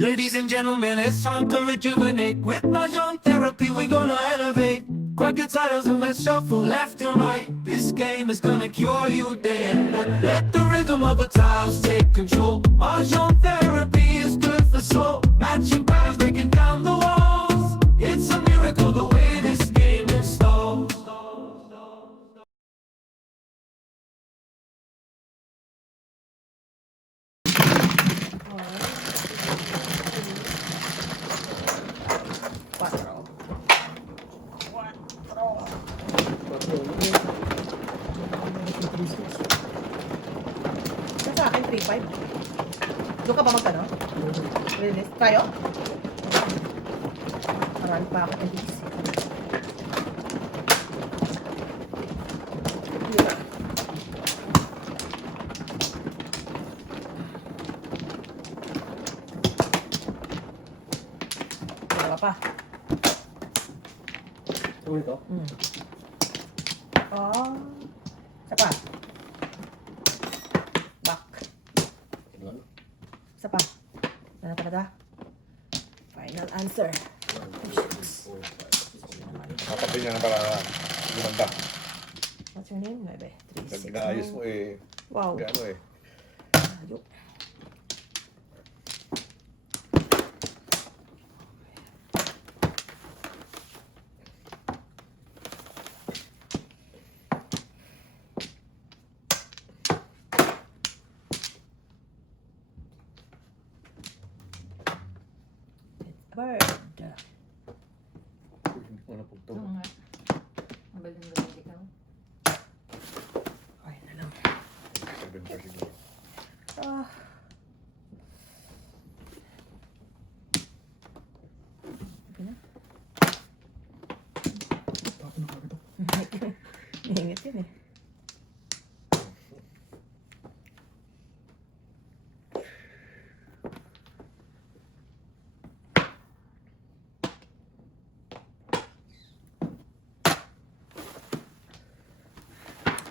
Ladies and gentlemen, it's time to rejuvenate. With Mahjong therapy, we're gonna elevate. Grab your titles and let's shuffle left and right. This game is gonna cure you day and night. Let the rhythm of the tiles take control. Mahjong therapy is good for soul. Matching patterns, breaking down the walls. It's a miracle the way this game installs. Cuatro. Sa akin, 3-5. Doon ka ba magkano? Release. Tayo? Marami pa ako release. Hindi na. Dalawa pa. Tuloy to? Oh. Isa pa. Back. Isa pa. Ano pa kada? Final answer. Kapatid niya na para gumanda. What's your name? 9, 3, 6, Pinaayos mo eh. Wow. Gano eh. Ayok. Bird. Hindi ko napugtog. Oo nga. Mabaling ikaw. Ay, na lang. 7 pa siguro. Ah. Okay na. Hingit yun eh.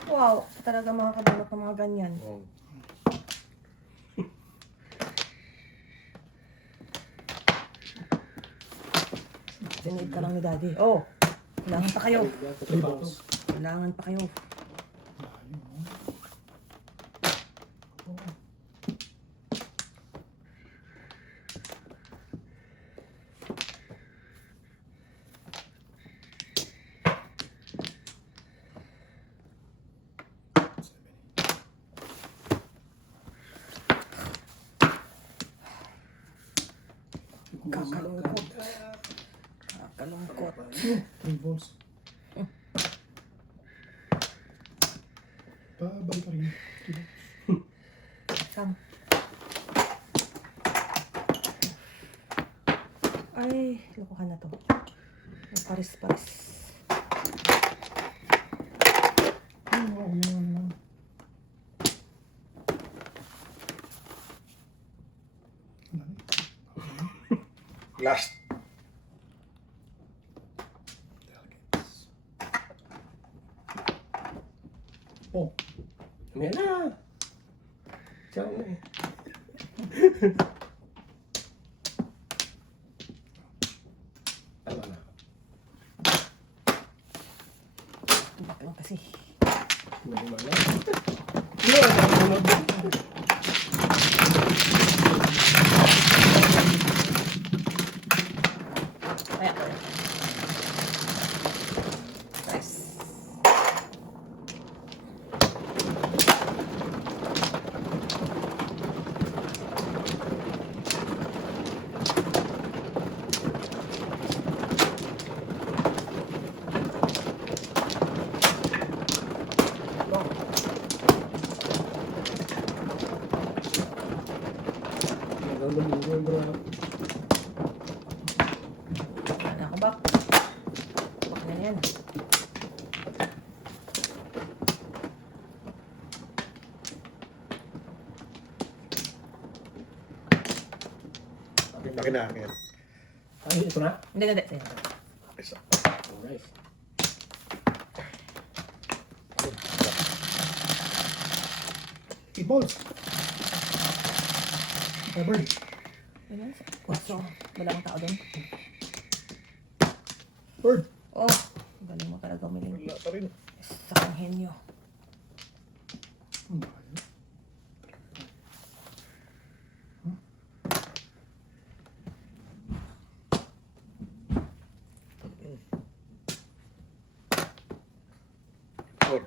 Wow, talaga mga kabunot ng mga ganyan. Oh. Sinid ka lang ni Daddy. Oh, kailangan pa kayo. Kailangan pa kayo. Kakalungkot. Kakalungkot. 3 balls. Babalik ka rin. Sam. Ay, lukuhan na to. Paris-paris. Oo, yan lang. Last. Oh. Ayan na. Diyan na eh. Tama na. Tubak lang kasi. Hindi mo alam. Hindi mo alam. Kaya. Nice. Naglalambing bro. Ano ako ba? Bak na yan. Laki na akin. Ay, ito na. Hindi, hindi. Sige. Isa. Oh, nice. Balls. Bird. Ayan. So, wala kang tao doon. Bird. Oh, galing mo talaga umiling. Wala pa rin. Sa kang henyo. Ano ba yun? Vapor.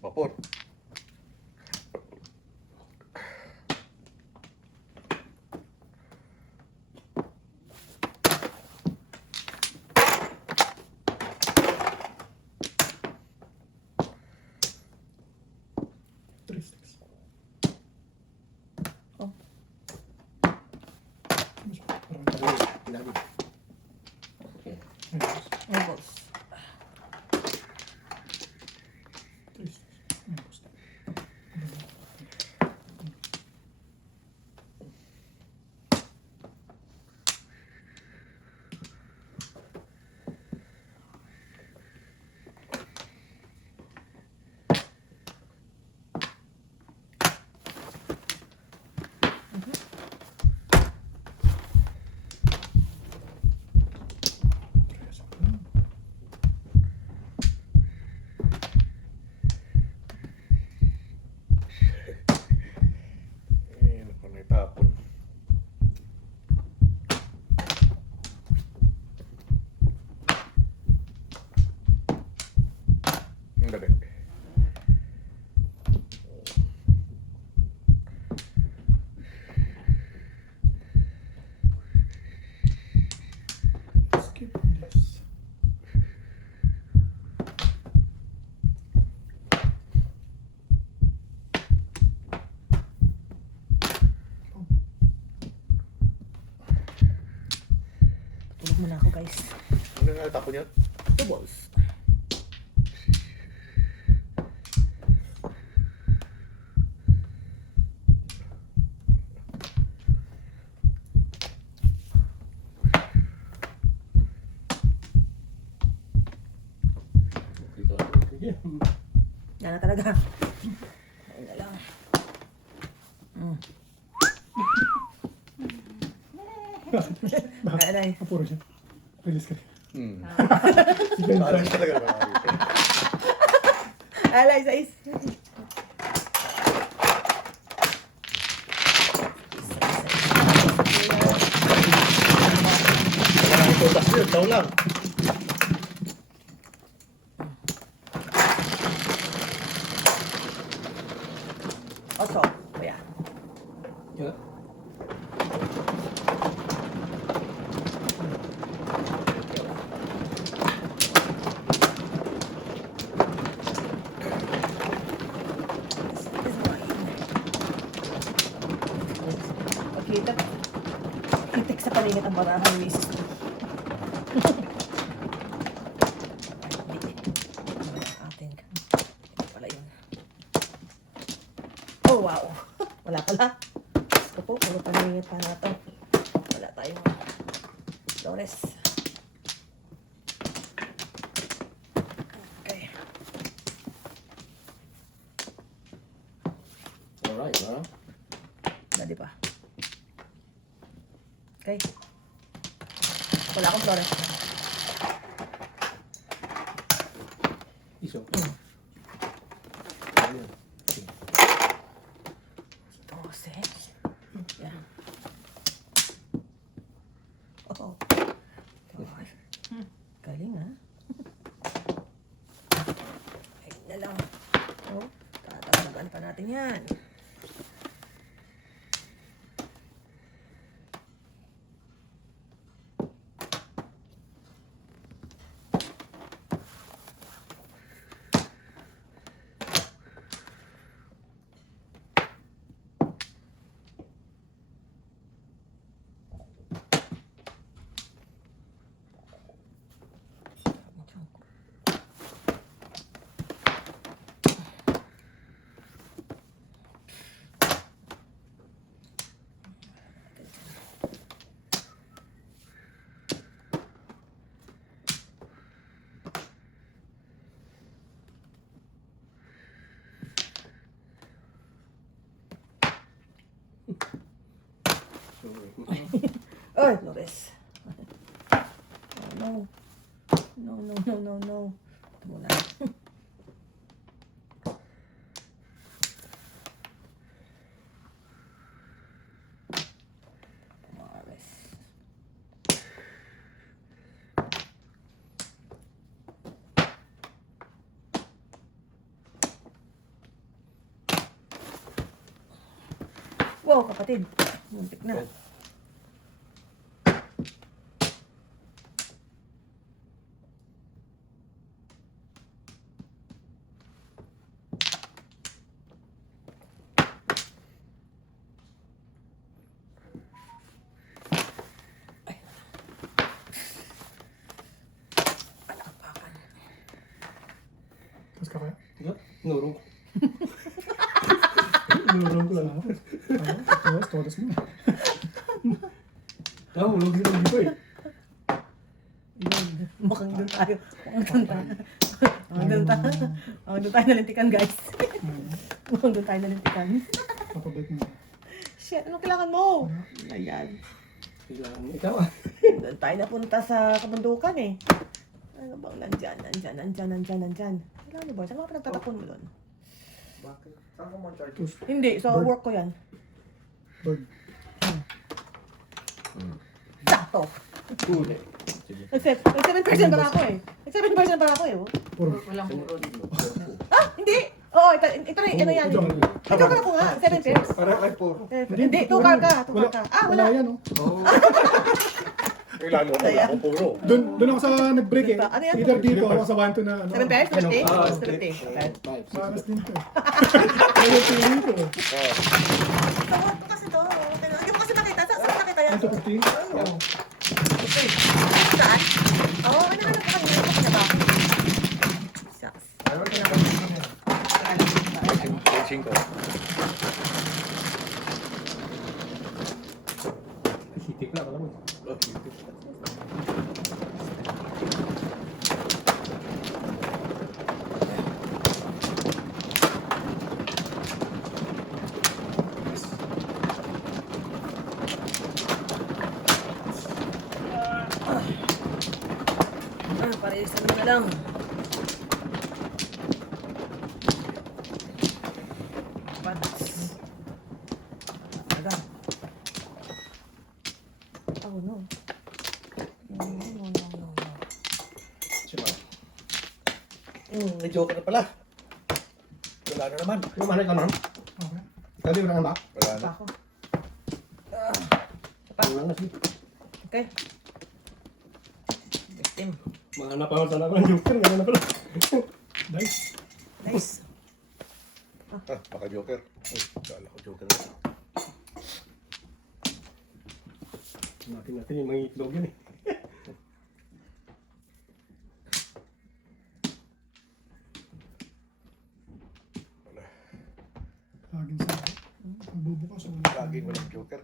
Vapor. Three sticks. Oh. Mas parang Ilalim. Okay. ayos. Oh, balls. Three sticks. Ayos. Tres. Eh, naku, naitapon. Ang dali. Skip this. Tulog muna ako, guys. Ano nga natapon yan? Two balls. Dito. Yeah. Yan na talaga. Ayun na lang. Ay, ay. Apuro siya. Release ka. Hmm. Benta. Parang talaga naman. Alay, sais. Wala ito tas yun. Daw lang. Oso. Ayan. Yeah. Pagkita. Itik sa palingit ang barahan, Luis. Atin. Ito pala yun. Oh, wow. Wala pala. Ito po, puro palingit pa na ito. Wala tayong Flores. Okay. Alright, well. Dali pa. Okay. Wala akong Flores. Iso. Hmm. Ayan. Okay. 12. Yan. Oh. Okay. Galing, ha? Ayun na lang. Oh, tatalagaan pa natin yan. Oy, Flores. Oh, no. No, no, no, no, no. Ito muna. Flores. Wow, kapatid. Muntik na. Oh. Tapos ka kaya? Nurong. Nurong ko lang ako. Tapos, todos mo. Nahulog sila dito eh. Yun. Mukhang doon tayo. Mukhang doon tayo. Mukhang doon tayo. Mukhang doon tayo nalintikan, guys. Mukhang doon tayo nalintikan. Papabait mo. Shit, anong kailangan mo? Ayan. Kailangan mo. Ikaw ah. Doon tayo napunta sa kabundukan eh. Ano bang nandyan? Kailangan mo ba? Saan mga pinagtatapon mo doon? Bakit? Saan ko man charge? Tapos, Hindi, sa Bird. work ko yan. bird. Sakto. Huli. Nag-7% para ako eh. Nag-7% para ako eh. Oh. Puro. Walang puro dito. Ah, hindi! Oo, ito na, ano yan. Ito. Ito ka na ko nga, 7 pairs. Para kay po. Hindi, 2 car ka. Ah, wala. yan, oh. Eh, lalo ako, wala akong puro. Doon ako sa nag-break eh. Ano yan? Either dito ako sa 1 to na ano. 7 pairs, first day? Ah, First day. Okay. Maras din to. Kaya tingin ko. Tawag ko kasi to. Hindi ko kasi nakita. Saan nakita yan? 1 to 15? Oo. Saan? Oo, ano pa kanina? Ano pa ba? Shucks. Coaching ko. Sitik na alam mo. Ah, paresan mo na lang. Patas. Agad. Oh, no. No. Sima. May joker na pala. Wala na naman. Lumanay ka ma'am. Okay. Ikaw din na ba? Wala na. Pa ako. Wala na siya. Okay. Victim. Mga napangasan ako ng joker. Gano'n na pala. Dice. Nice. Ah, baka joker. Ay, kala ko joker na. Natin yung mga itlog yun eh. Laging sa ako. Magbubukas. Wala. Laging walang joker.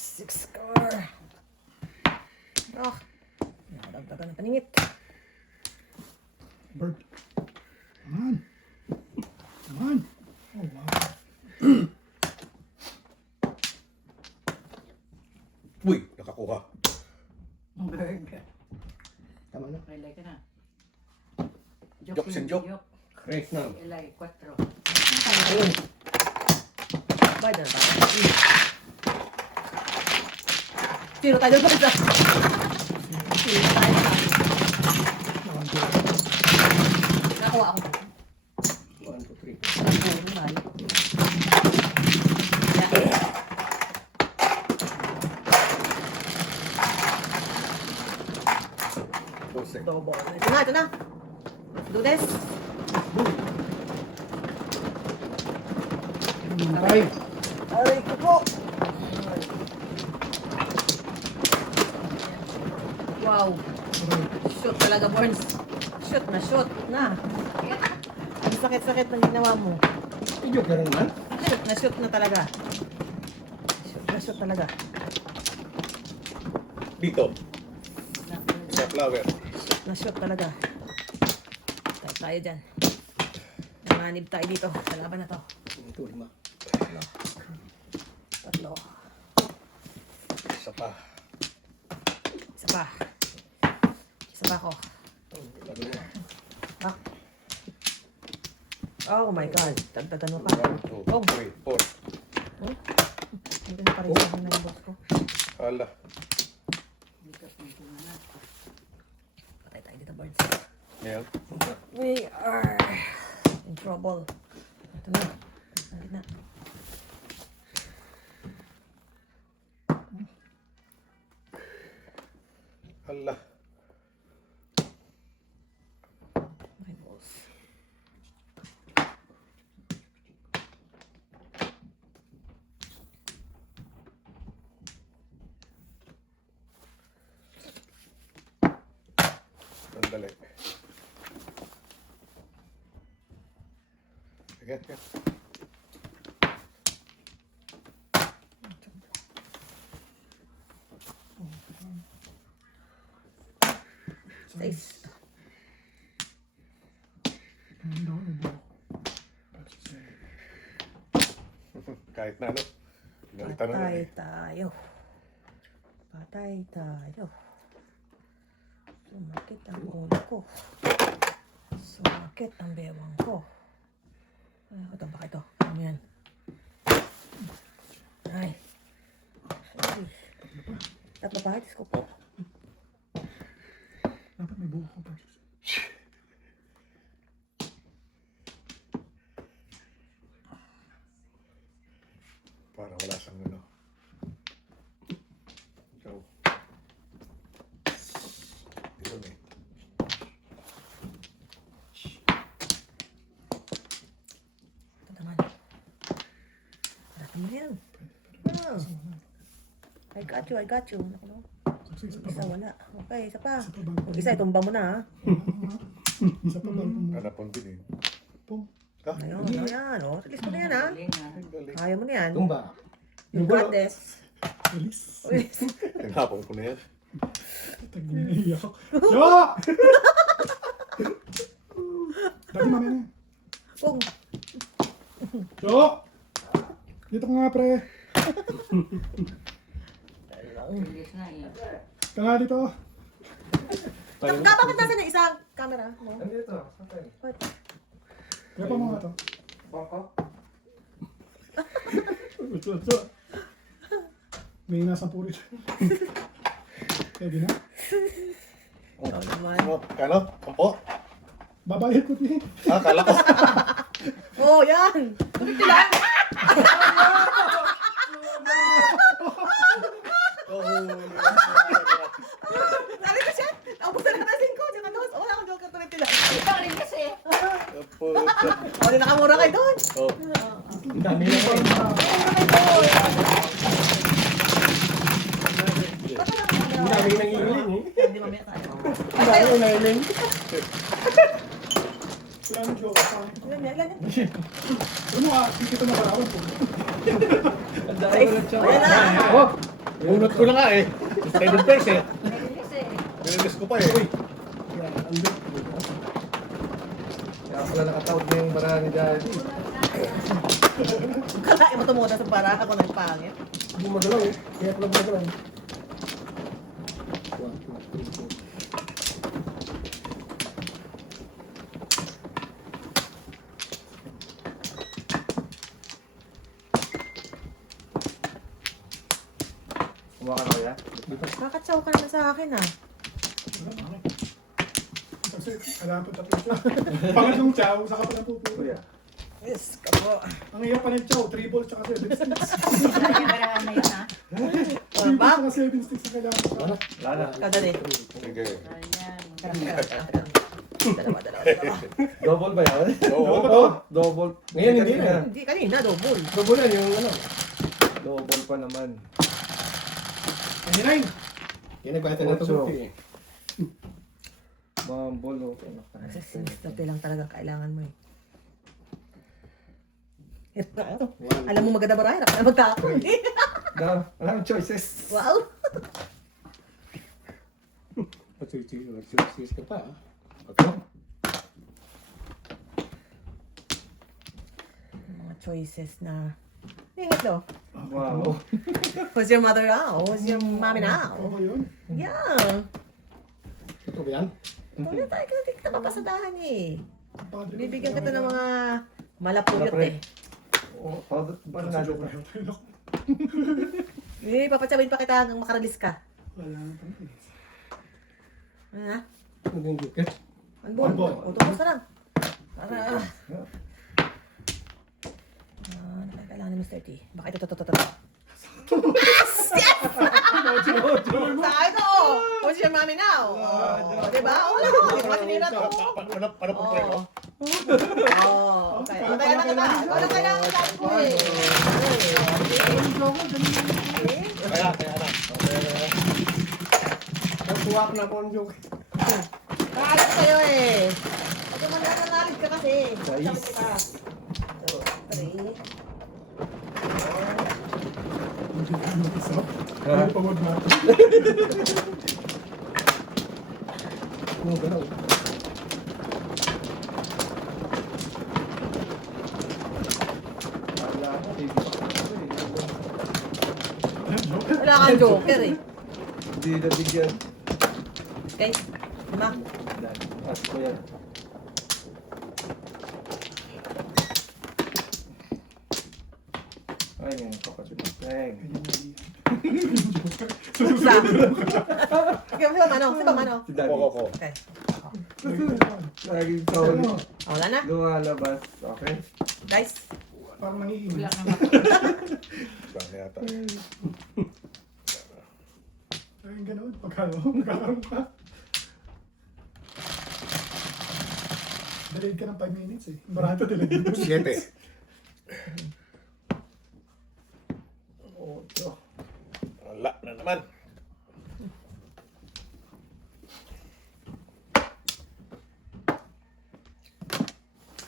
Six score. Ah. Nakadagdagan ng paningit. Bird. Come on. Come on. Oh, wow. Uy, nakakuha. Tama na. Relay ka na. Joke sin joke. Race na. Relay, 4. Bye na ba? Tiro tayo ba ito? Tiro tayo ba? Nakuha ako. 1, 2, 3. Nakuha naman. Dosing. Ito na. Let's do this. Aray. Aray ko po. Wow. Shoot talaga, Burns. Shoot na, shoot na. Ang sakit-sakit ng ginawa mo. Joker naman. Shoot na talaga. Shoot talaga. Dito. Sa flower. Shoot talaga. Tayo dyan. Nanganib tayo dito. Sa laban na to. Ito, 5. Tatlo. Isa pa. Isa pa. Isa pa ako. Ah. Oh my God. Tagtagan mo pa. 1, 2, Oh. 3, 4. Hindi na parin sa akin ng boss ko. Hala. Patay tayo dito, Burns. Ngayon. We are in trouble. Ito na. Nalit na. Hala. My balls. Sandali. Sige, sige. Safe. Kahit na ano. Pinalitan na Patay eh. tayo. Patay tayo. Sumakit ang ulo ko. Sumakit ang bewang ko. Ay, ito baka ito. Ano yan? Ay. Ay. Tatlo pa, Diyos ko po. Dapat may buko pa. Para wala siyang ano. So. Yun eh. Ito naman. Harapin mo yan. Oh. I got you, I got you. Naku, no? Isa wala. Okay, isa pa. Kung isa, itumba mo na, ha? Isa pa ba? Hanapon din eh. Pong. Ah, Ayun, ayan, oh. Release mo na yan, ha? Galing ah. galing. Kaya mo na yan. Tumba. You got this. Release. Release. Tinapon ko na yan. Tag-iiyak ako. Yo! Dati mamaya na. Kung, Yo! Dito ka nga, pre. Bilis na eh. Ka nga dito. bakit nasa na isang camera mo? Nandito. What? Kaya pa mga to. Bangkok. May nasa puri. Pwede na. Oh, naman. Ano? Kano? Kampo? Babayad ko din. Ah, kala ko. Oh, yan! Tuloy lang! Sabi ko siya, naubos na nakasin ko. Diyan ka doon. Wala akong joker tuloy lang. Ikaw rin kasi. O, di nakamura kayo doon. Oh. Ang dami na ko. Ang dami nang iling eh. Hindi mamaya tayo. Ang dami na iling. Wala nang joke. Ilan yan, ilan yan? Ano nga, hindi kita makarawan po. Ang dami ko na siya. Ayan na. Oh, bunot ko na nga eh. 7 pesos eh. Bilis eh. Binilis ko pa eh. Yan, ang lit. Kaya pala nakatawag na yung barahan ni Daddy. Kalain mo tumuda sa para ako ng pangit. Hindi magalaw eh. Kaya pala magalaw. Kumakan ka kaya? Kakatsaw ka naman sa akin, ah. Kasi kailangan po tatlo siya. Pangatlong chow, saka pa na po po. Kuya. Yes, kabo. Ang hirap pa ng chow, 3 balls tsaka 7 sticks. Ano yung barahan na yun ha? 3 balls tsaka 7 sticks ang kailangan ko. Wala na. Kadali. Sige. Ayan. Dalawa. Double ba yan? Oo. Double. Ngayon hindi na. Hindi, kanina, double. Double yan yung ano. Double pa naman. 29. Yan ay bata na ito. Mambol, okay na. Sinistate lang talaga kailangan mo eh. Alam mo maganda ba? Hirap na magkakon eh. Alam choices. Wow! Nagsisis ka pa, ah. Mga choices na... Ingit do. Wow. Who's your mother now? Who's your mommy now? Ako yun. Yeah. Ito ba yan? Tuloy tayo ka, hindi kita papasadahan eh. Padre, Bibigyan kita ng mga malapuyot eh. Oh, paano na Joke lang. Eh, papatsabayin pa kita hanggang makaralis ka. Wala na pa. Ha? Ano yung joker? Anbon. Anbon. O, tupos ka lang. Para... Kailangan ni Mr. T. Baka ito. Sabi ko! Who's your mommy now? Oh, diba? Wala ko. Hindi ko sinira to. Ano po pre? Oh. Okay. Tayo na kita. Ikaw na kailangan ko sabi ko eh. Kaya na. Nagkuha ko na po ang joke. Kaalat ko sa'yo eh. Pag mananalig ka kasi. Guys. Sabi kita. So, 3. Ano pagod na? Ano gano'n? Wala ko, baby pa ako eh. Wala kang joker eh. Hindi nabigyan. Okay? Lima. As ko yan. Ay, yung kapatid mo. Teng. Isa. Okay, sino mano? Sino mano? Si Daddy. Ako. Okay. Laging tawag. Wala na. Lumalabas. Okay. Guys. Parang nangiinis. Wala kang Bang na yata. Ay, ganun. Magkakaroon ka. Delayed ka ng 5 minutes eh. Barato delayed. 7. Ocho. Wala na naman.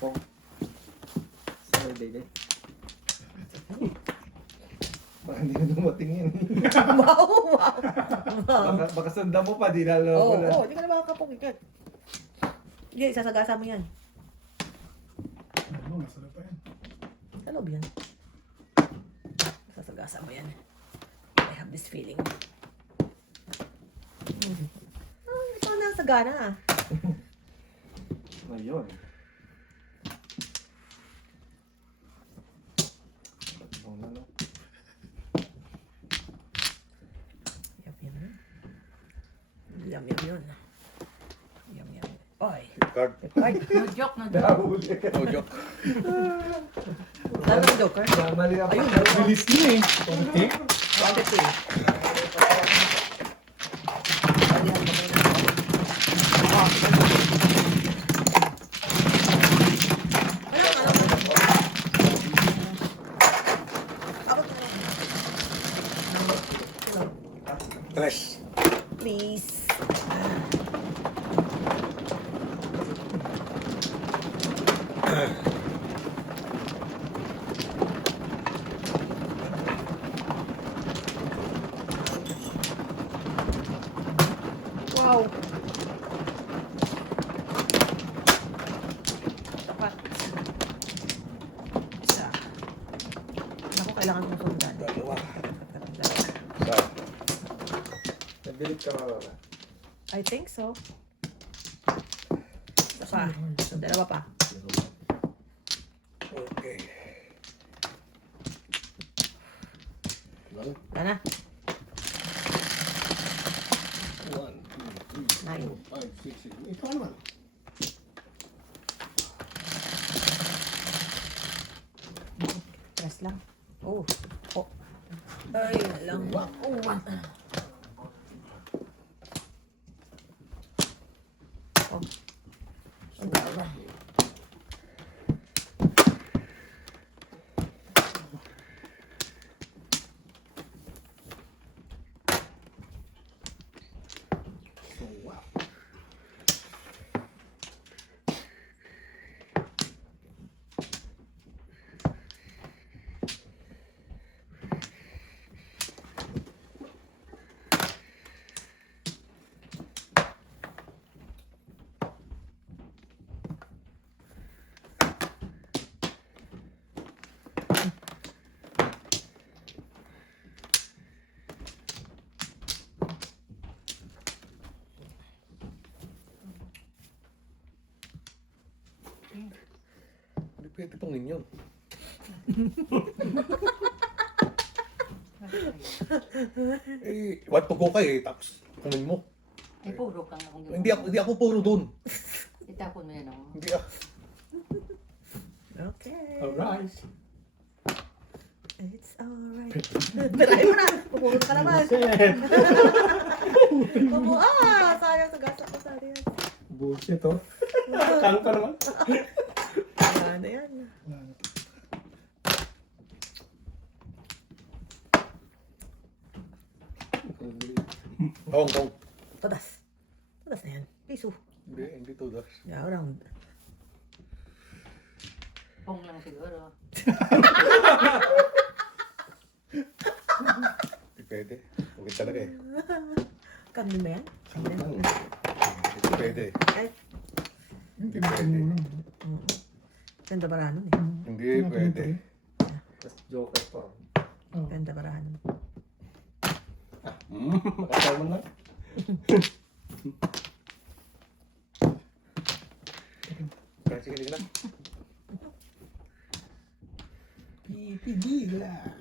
Oh. Sorry, Dede. Baka hindi na dumating yan. Wow! Baka sundan mo pa, di na alam Oo, ko na. hindi ka na makakapugikat. Hindi, sasagasa mo yan. Ano, masarap pa yan. Sa loob yan. Sasagasa mo yan. I have this feeling. Ikaw na sagana ah. Ayun. Oh, no. Yum, yum, yun. Yum, yum. Oy. Card. Ay, No joke, no joke. Nahuli. No joke. saan ang joker? Mali ako. Ayun. Release niya eh. Konti. Wanted to eh. Tres. Please. Wow. Tapat. Isa. Ako, kailangan kong sundan. Dalawa. Dalawa. Isa. Nabilit ka mababa. I think so. Isa pa. Dalawa pa. Okay. Wala na. 9. 5, 6, 7. Ikaw naman. Press lang. Oh. Oh. Ay, lang. Oh, one. Oh. Ang dalawa. Pwede pang ninyo. What to go ka tapos kunin mo. Ay, puro kang akong Hindi ako puro doon. Itapon mo yan ako. Hindi Okay. Alright. It's alright. Tirahin mo na. Pupulot ka naman. Sayang sa gasak ko sa riyan. Bullshit, oh. Kang ka naman. Ano yan? Hong Kong. Todas. Todas na yan. Piso. Hindi to das. Yeah, round. Pong lang siguro. Hindi pwede. Huwag talaga eh. Kami ba yan? Hindi pwede. Ay, Hindi pwede. ganda barahan nun eh. Hindi pwede. Mas joker pa. Ganda barahan nun. Makasama na. Sige lang. Pipigilan.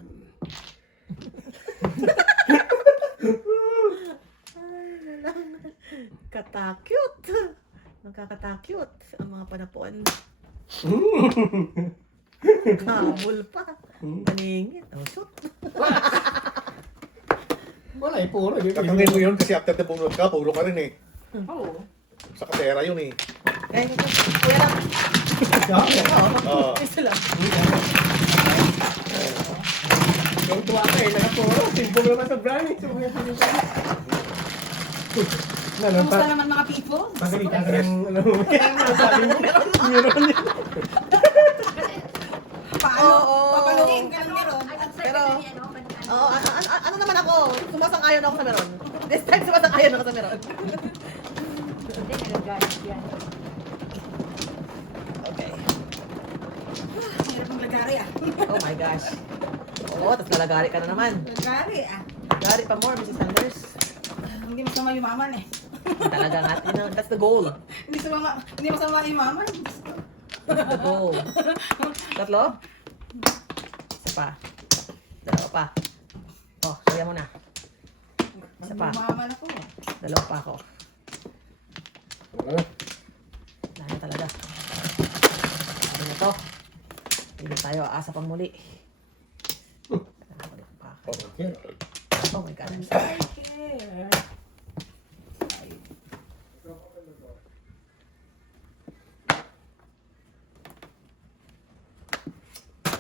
Ay, nalang. Katakyut. Nakakatakyut ang mga panapon. Kabul pa. Paningit. Oh, shoot. Wala eh, puro. Tatangin mo yun kasi after na bunod ka, puro ka rin eh. Oo. Sa katera yun eh. Ay, kuya lang. Oo. Isa lang. Yung tuwa ka eh, nakapuro. Simbong naman sa brownie. Kumusta naman mga people? Pagalitan ka ng ano. Sabi mo, meron yun. Oo. Papaluin ka ng meron. Pero- Oo, ano naman ako? Sumasang-ayon ako sa meron. This time sumasang-ayon ako sa meron. Hindi, nagagalit yan. Okay. Hirap ng lagari ah. Oh my gosh. Oo, tapos lalagari ka na naman. Lagari ah. Lagari pa more, Mrs. Sanders. Hindi masama yumaman eh. Talaga nga, that's the goal. Hindi masama yumaman. The goal. Tatlo? Isa pa. Dalawa pa. Oh, kaya mo na. Isa pa. Yumaman ako. Dalawa pa ako. Dahil talaga. Sabi na to. Hindi tayo aasa pang muli. Okay. Oh my God. I'm I care.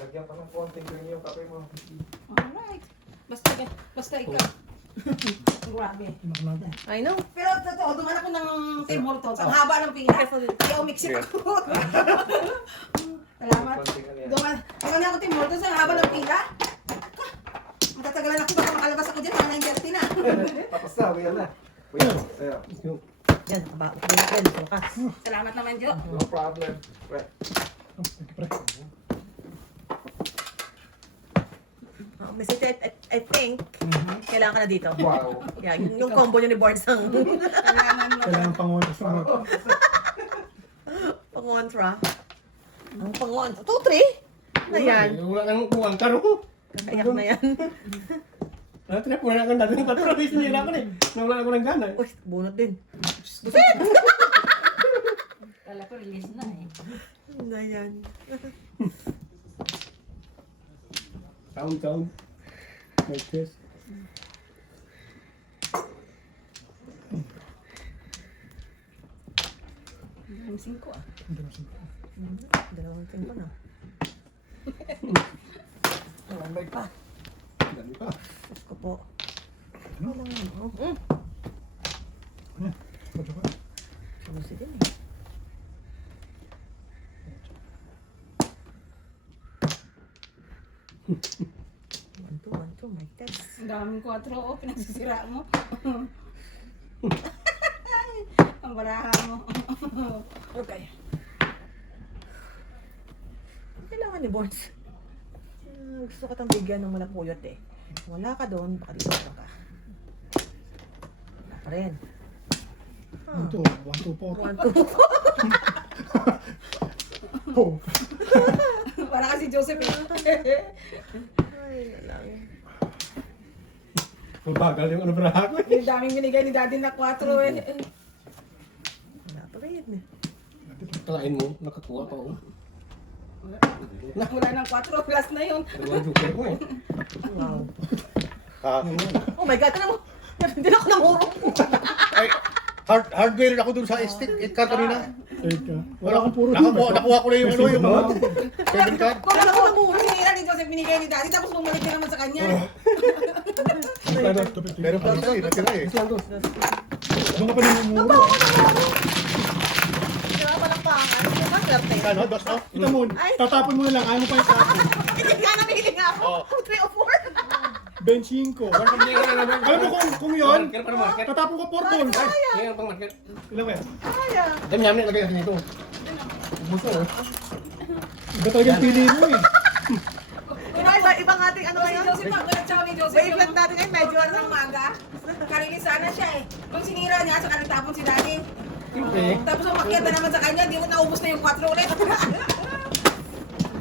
Lagyan ka ng konting ganyan yung kape mo. Alright. Basta ikaw. Grabe. I know. Pero totoo, duman ako ng Tim Hortons. Ang haba ng pila. Kaya umiksit ako. Salamat. Duman ako Tim Hortons. Ang haba ng pila. Matatagalan ako. Baka makalabas ako dyan. Mga 9:30 na. Tapos na, wala na. Wait, ayun. Yan, yan, bukas. Salamat naman, Jo. No problem. Right. Message, I think, kailangan ka na dito. Wow. Yeah, yung combo nyo ni Boards ang Kailangan pangontra sa mga. pangontra. Ang pangontra. 2, 3? Ayan. Wala nang kuwang karo. Kayak na yan. Trip, wala kang dating patrollis nila ko eh. Nawala ko ng gana eh. Uy, bunot din. Kala ko release na eh. Na yan. Sound. Like this. Ang 5 ah. Dalawang tempo na. Lamay pa. Dali pa. Diyos ko po. Ano? Susi din eh. One, two, mic test. Ang daming 4 oh. Pinagsisira mo. Ang baraha mo. Okay. Kailangan ni Boards. Gusto ko tang bigyan ng malapuyot eh. Wala ka doon, baka dito ka. Wala pa rin. 1, 2, 1, 2, 4. 1, 2, 4. Oh. Para kasi Joseph eh. Ay, nalang. Mabagal yung ano braha ko eh. Yung daming binigay ni Daddy na 4 eh. Wala pa rin. Kalain mo, nakakuha pa ako. Wala ng 4, plus na yun. Dalawang joker ko eh. Wow. Ha? Oh my God, ano mo? Hindi na ako namurong. Ay, hardware ako dun sa stick card kanina. Third ka. Wala akong puro Nakuha ko na yung ano, yung mga 7 card. Kung ano ko sinira ni Joseph binigay ni Daddy, tapos bumalik na naman sa kanya. Meron pa siya eh, natira eh. Isang dos. Doon ka pa namumuro. Kaya palakpakan. Diba, swerte? Ano, dos no? Kita mo, tatapon mo na lang. Ayaw mo pa itapon. Hindi nga namili nga ako. 3 o 4. Bench 5. Alam mo kung yun, Marker para market. tatapon ko 4 balls. Ngayon pang market. Ilan kaya? Kaya. Dami namin lagay natin ito. Buso eh. Iba talaga yung pili mo eh. Ibang ating ano Si ngayon? Joseph, ang tsaka ni Joseph yung Wavelength natin ngayon, medyo ng maga. Karilis sana siya eh. Nung sinira niya, saka nagtapon si Daddy. Siyempre. Tapos umakyat na naman sa kanya, di mo naubos na yung 4 ulit.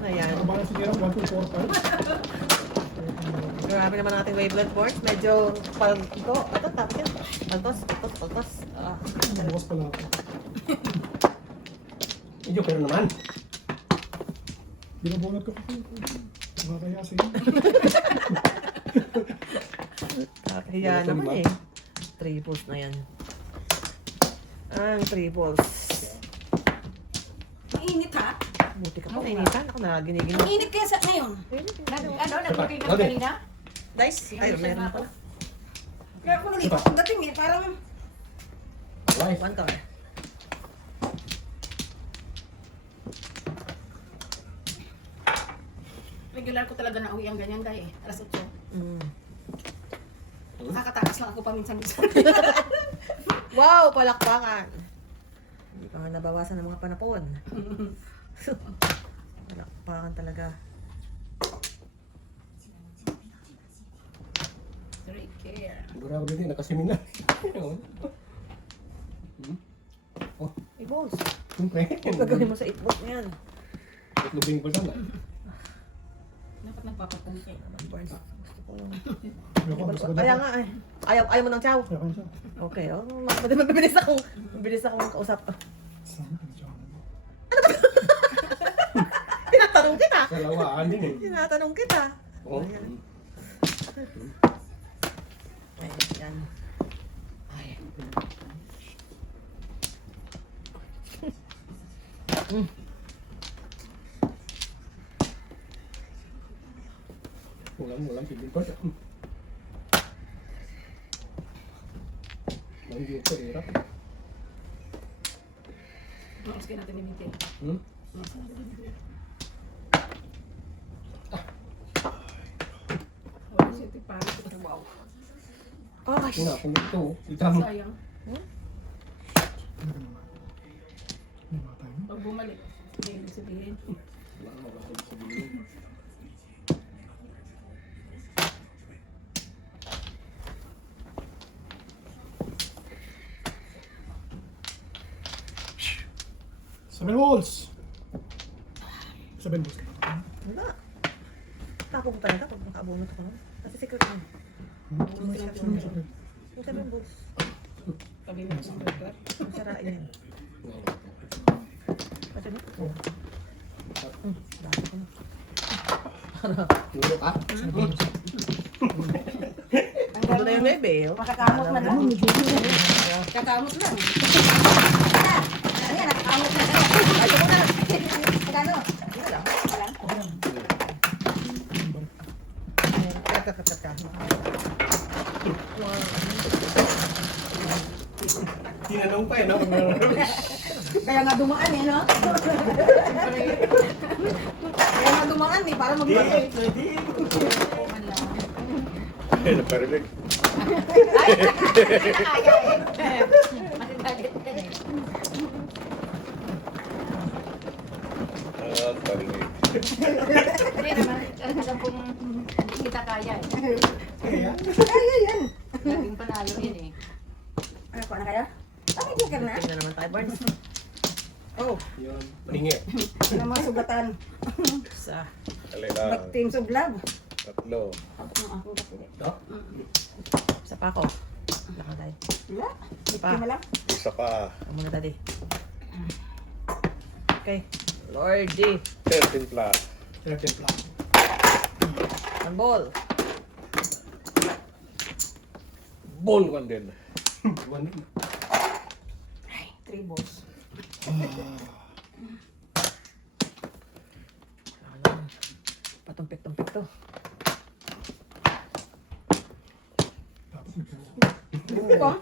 Ayan. Abangan si Kira, 1, 2, 4, 5. Grabe naman ang ating wavelength board. Medyo ito, tapos yan. Paltos. Bukas pala ako. Yung joker naman. Binabunot ko kasi. Makakaya sa'yo. Kaya naman eh. Triples na yan. Ang triples. Ang init ha? Buti ka pa, nainitan. Ako na, ginigin Ang init kaya sa ngayon. Ano, nagbigay ka kanina? Dice? Ay, meron na pala. Kaya ako nalito pagdating eh, parang Wise. One color. regular ko talaga na uwi ang ganyan dahil eh. Alas 8. Mm. Nakakatakas lang ako paminsan-minsan. Wow, palakpakan. Hindi pa nga nabawasan ng mga panapon. Palakpakan talaga. Take care. Siguro ako din nakaseminar. Hey, balls. Siyempre. Gagawin mo sa itbot niyan. Lubing pa sana. Dapat nagpapatong ka. Gusto ko yung... Gusto ko Kaya dapat. nga eh. Ayaw mo ng chow. Kaya ko siya. Okay, oh. Mabilis akong kausap. Saan ka dyan? Tinatanong kita. Kalawaan din eh. Tinatanong kita. Oh. Ayan. Ay. Walang pibing pa siya. Walang joker, hirap. Mas kaya natin limitin. Oh, shit, parang ito. Wow. Ay, Kung ito, itama. Sayang. Ano ka naman? May mga tayo. Pag bumalik, hindi ibig sabihin. Seven balls! 7 balls ka. wala. Tapo ko talaga pag makaabunot ko. Kasi secret mo. Yung 7 balls. Sabi mo sa burger. Ang sarain yan. Kasi mo? Dami ko na. Nuro ka? Ano na yung level? Makakamot na lang. Kakamot lang. Ano yan, nakakamot na lang. Ay, ito muna. Magkano? Kat. Tinanong pa eh, no? Kaya nga dumaan eh, no? Kaya nga dumaan eh, para mag-burger. Eh, naparinig. Ay, nakakaya eh. Matagalit ka eh. Ah, parinig. Hindi naman, talaga pong hindi kita kaya eh. Kaya? Laging panalo yun eh. Ano ko na kayo? Ah, may burger na? Tingnan naman tayo, Barnes. Oh, Yun, malingi. ano mga sugatan. Isa. Alila. Back-team sa vlog. Tatlo. Ako kapili. Ito. Isa pa ako. Lakang tayo. Wala. Pa. Hindi mo lang. Isa pa. Ito muna daddy. Okay. Lordy. 13 plus. 13 plus. One ball. Ball 1 din. 1 din. 3 balls. Patumpik-tumpik to. Kung?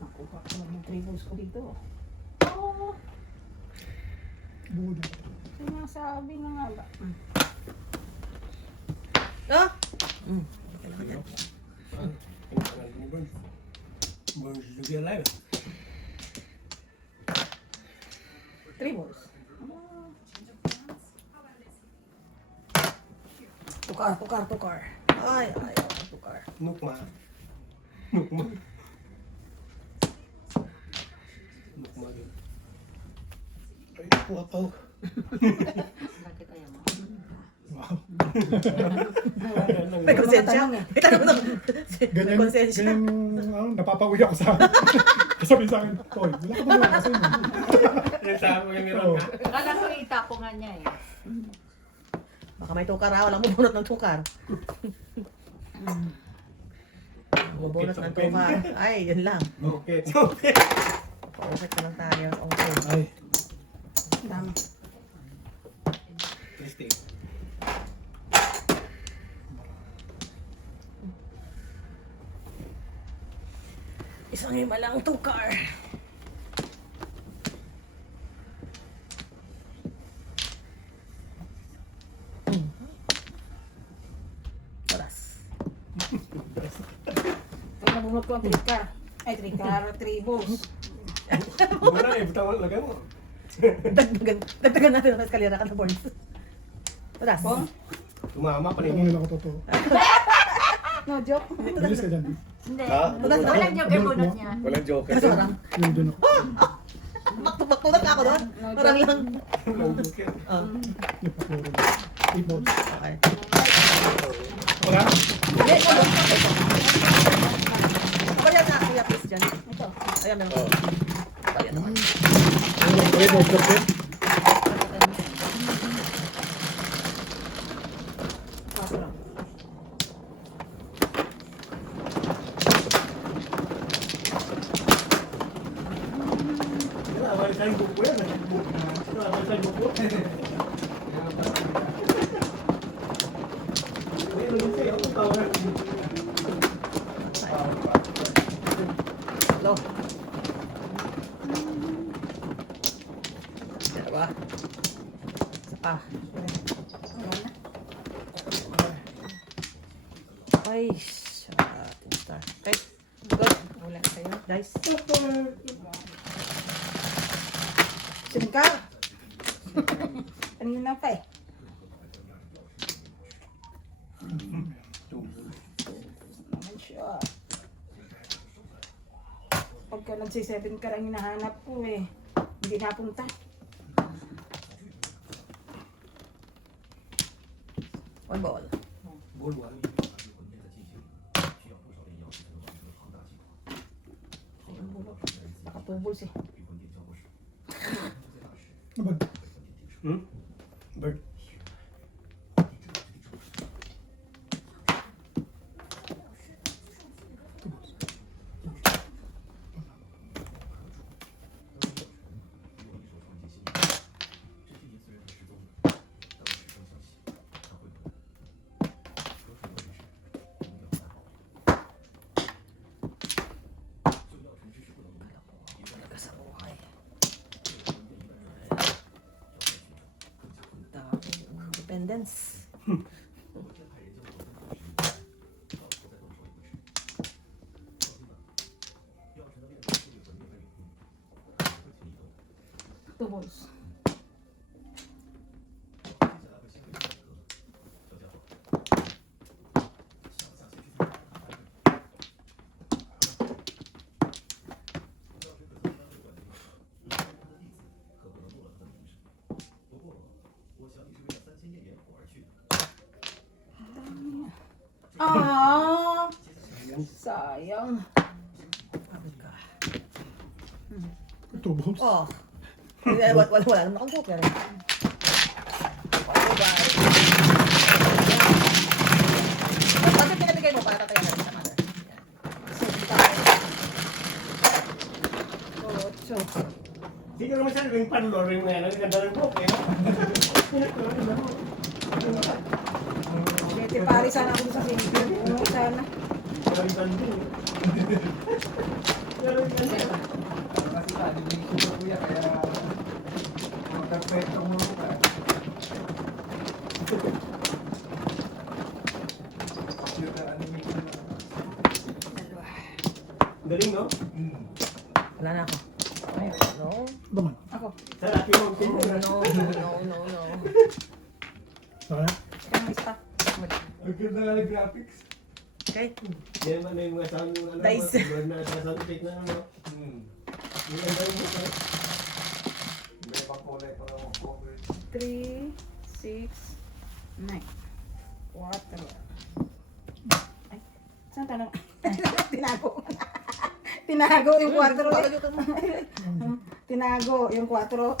Nakuha ko ng 3 balls ko dito. Oo. Bukod na. Sinasabi na nga ba? Ah! Burns to be alive. 3 balls. Tukar. Ay, tukar. Nukma. Nukma. Nukma din. Ay, nakuha pa. Bakit ayaw mo? Wow. May konsensya. May tanong mo. Ganyan, May konsensya. ganyan, napapawi ako sa sabi sa akin, Toy, wala ka ba wala kasi mo? Sabi ko yung meron ka. Akala ko itapo nga niya eh. Baka may tukar ha. Walang bubunot ng tukar. Bubunot ng tukar. Ay, yun lang. Okay. Okay. Pa-okay ka lang tayo. Okay. Ay, Dami. Testing. Isang himalang tukar. Oras. Kaya nabunot ko ang trikar. Ay, trikar, 3 balls. Muna eh, butang lagay mo. Dagdagan natin ang eskalera ka na boards. Oras. Kung? Tumama pa ito rin. ako totoo. No joke. Bilis ka dyan. Hindi. Ha? Walang joker bunot niya. Walang joker. Kasi parang, Yung dun ako. baktunak ako doon. Parang lang. Oh, Yung pakloro. 8 balls. okay. Wala. Ako yan na, kuya, please dyan. Ito. Ayan, meron. Oh. Ayan naman. 3 balls, okay? Kaso lang. Wala tayong buko yan. Wala tayong buko. Hello. Dalawa. Isa pa. Ay, shot. Star. Okay. Good. Wala sa'yo. Nice. Sumikar. Kanina pa eh. Naman siya. Pagka nagsi-7 ka lang hinahanap ko eh. Hindi napunta. One ball. Bull 1. Baka 2 balls eh. Nabag. Bird. Sa buhay. Daming independence. Two balls. Ah, sayang. Pagod ka. Two balls. Oh. Wala naman akong joker. Oh, guys. Bakit pinabigay mo para tatayan natin sa mother? Ocho. Hindi naman siya yung panloring na yan. Ang ganda ng book, eh. Pwede pari sana ako sa sinigang. Ano sana? Ang banding. Kasi sa animation ko kuya, kaya magka-kwento mo ka. Computer animation na. Galing, no? Wala na ako. No. Daman. Ako. Sa laki mo. No. Wala. Kaya may isa. Ang ganda nga ng graphics. Okay. Yan man na yung mga sound yung ano. Dice. Word na sa sound effect na ano. Yung ganda yung book, eh. May pang-kulay pa ng cover. 3, 6, 9. 4. Ay, saan tanong? Tinago. Tinago yung 4. Tinago yung 4.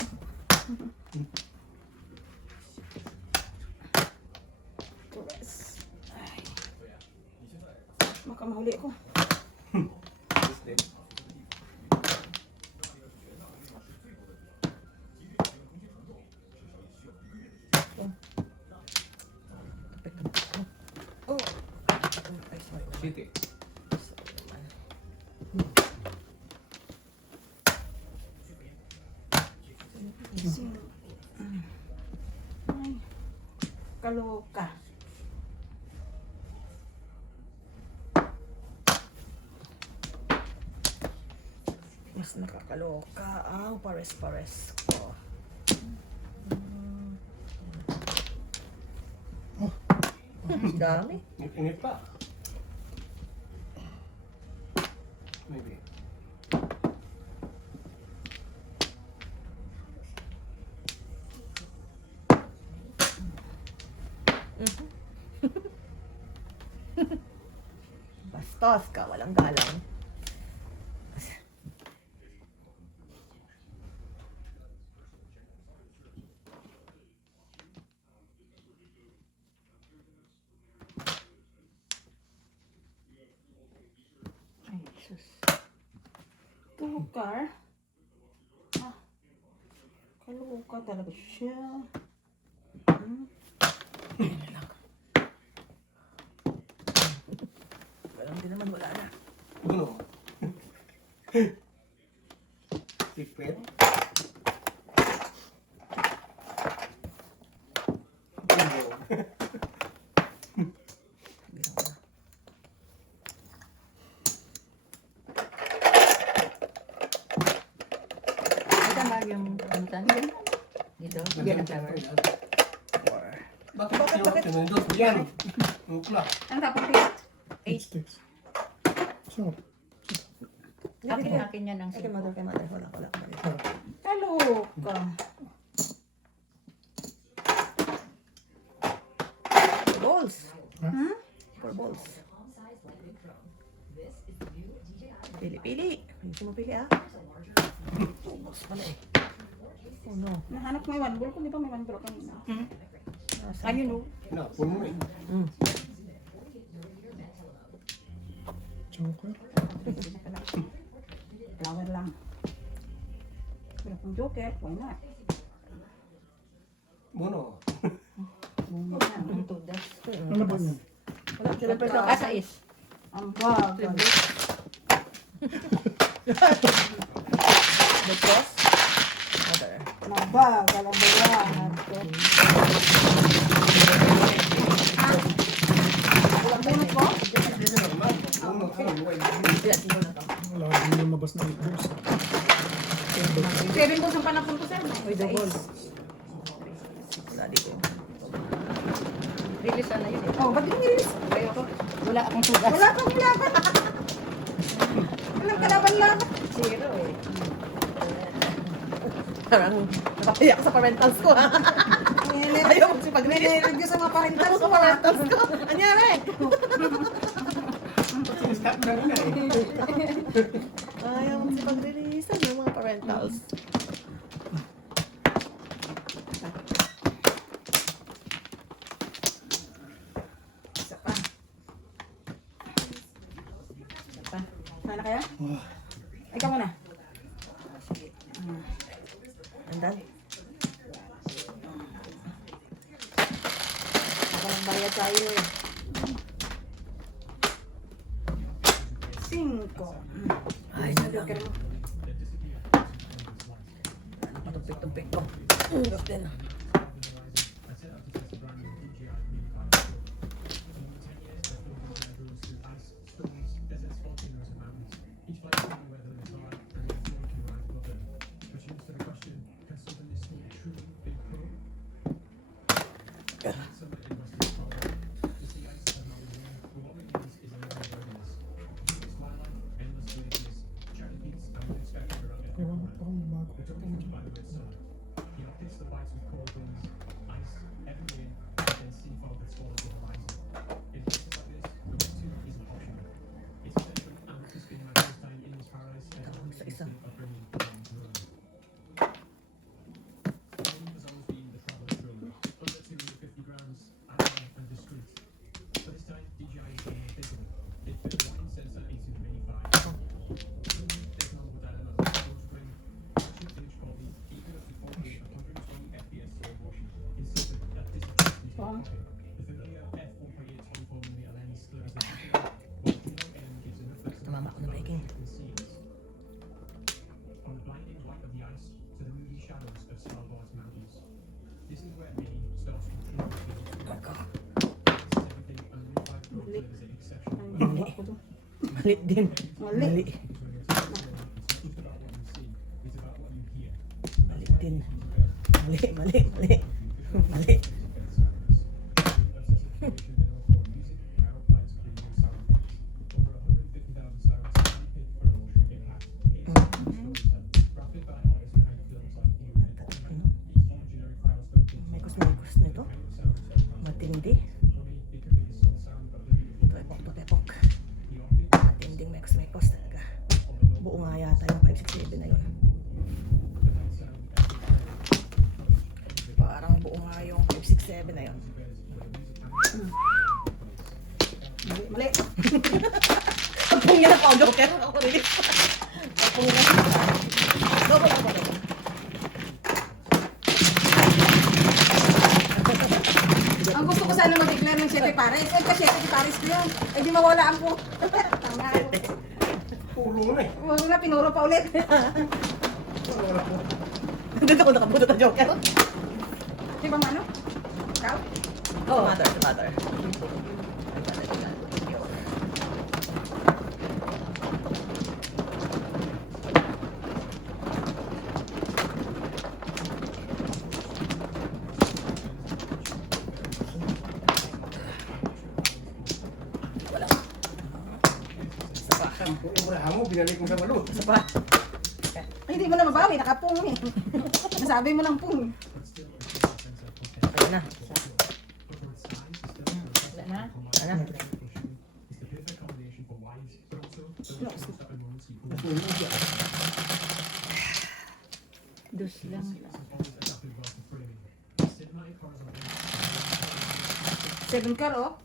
Ay. Baka mahuli ko. Oh. Ay, sorry. City. Ay, kaloka. Mas nakakaloka ang pares-pares ko. Dami. Ingit pa. Maybe. Bastos ka, walang galang. Ay, sus. Tukar. Ah, kaloka talaga siya. Walang din naman, wala na. Ano? Secret? Ito ba yung puntan? Dito? Yan ang tower. Bakit yung tinundot? Yan. Yung clock. Ano tapos pila? 8 sticks. So, Akin yan ang Kay mother, kay mother. Wala. Kaloka. Balls. Hmm? 4 balls. Pili. Hindi mo pili, ah. 2 balls pala eh. Oh no. Nahanap ko may one ball ko, di ba may one ball kanina? Nasa- Ayun o. No, puno eh. joker. Flower lang. Pero kung joker, why not? Mono. Bunga na. Ang tudas. Ano ba yun? Wala, sila pa sa Asa is? Ang bagal. The cross. Mother. Mabagal ang bayan. Walang bunot ko? Hindi normal. Mono. Ano? Sila, sino na to? Wala, hindi lumabas na 8 balls. 7 po sa panapon ko, sir. Uy, double. Wala dito. Release na yun. Oh, ba't yung nililis? Ayoko. Wala akong sugat. Wala kang laban. Walang kalaban-laban. Zero eh. Parang nakapayak sa parentals ko, ha? Ayaw mo si pag-release. Nire-review sa mga parentals Sa parentals ko. Anyari? Stop na nila eh. Ayaw mo si pag-release ng mga parentals. Isa pa. Isa pa. Sana kaya? Ikaw muna. Andan? Ako nang bayad tayo eh. 5. Ay, Joker mo. Patumpik-tumpik ko. Gusto din. Ewan ko kung bago. Isa-isa. Tumama ako ng biking. Mali. Mali din. Mali. Mali din. Mali, mali, mali. Mali. Mekos-mekos nito. Matindi. Tepok. Matinding mekos-mekos talaga. Buo nga yata yung 567 na yun. Parang buo nga yung 567 na yun. Mali. Pagpong niya na pa, Joker. Ako rin. Pagpong niya na pa. Double. Ang gusto ko sana mag-declare ng 7 pares. Eh, kasi 7 pares ko yun. Eh, di mawala ang po. Tama. Pulo na eh. Huwag na, pinuro pa ulit. Dito ko nakabuto na Joker. Di ba ano? Ikaw? Oh, matter. Sampo yung murahan mo, binalik mo sa malo. Isa pa. Ay, hindi mo na mabawi. Nakapung eh. Nasabi mo lang pung. Ayun na. Wala na. Ayun na. Dos lang. 7 car, oh.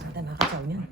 Saan tayo makakasaw niyan?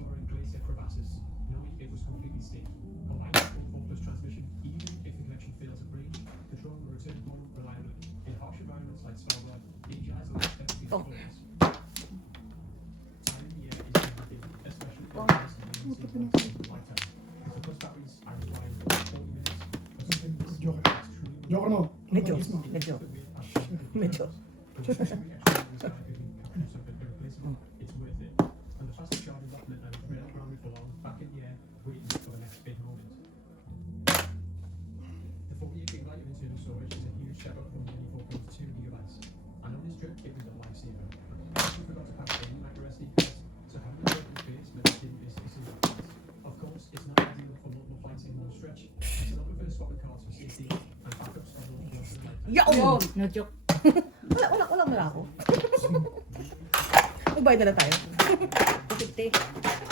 exploring glacier crevasses, knowing it was completely safe. Combined with full forkless transmission, even if the connection fails at range, control will return home reliably. In harsh environments like Svalbard, DJI's electric Oh. force. Time in the air is everything, especially for flight test. Because the bus batteries are required for 40 minutes. For something this Joker. is truly Joker mo. Medyo. Pagkis mo. Medyo. Medyo. It's worth it. And the fastest charging document I've read around for long, back in the air, waiting for the next big moment. The 48 gigabyte of internal storage is a huge step up from the 24.2 gigabytes. And on this trip, it was a lifesaver. I actually forgot to pack any micro SD cards, so having a certain space meant I didn't miss a single flight. Of course, it's not ideal for multiple flights in one stretch, I still prefer swapping cards for safety and backups for those once in a lifetime. Yaon! No joke. Wala mo ako. Magbayad na lang tayo. 250.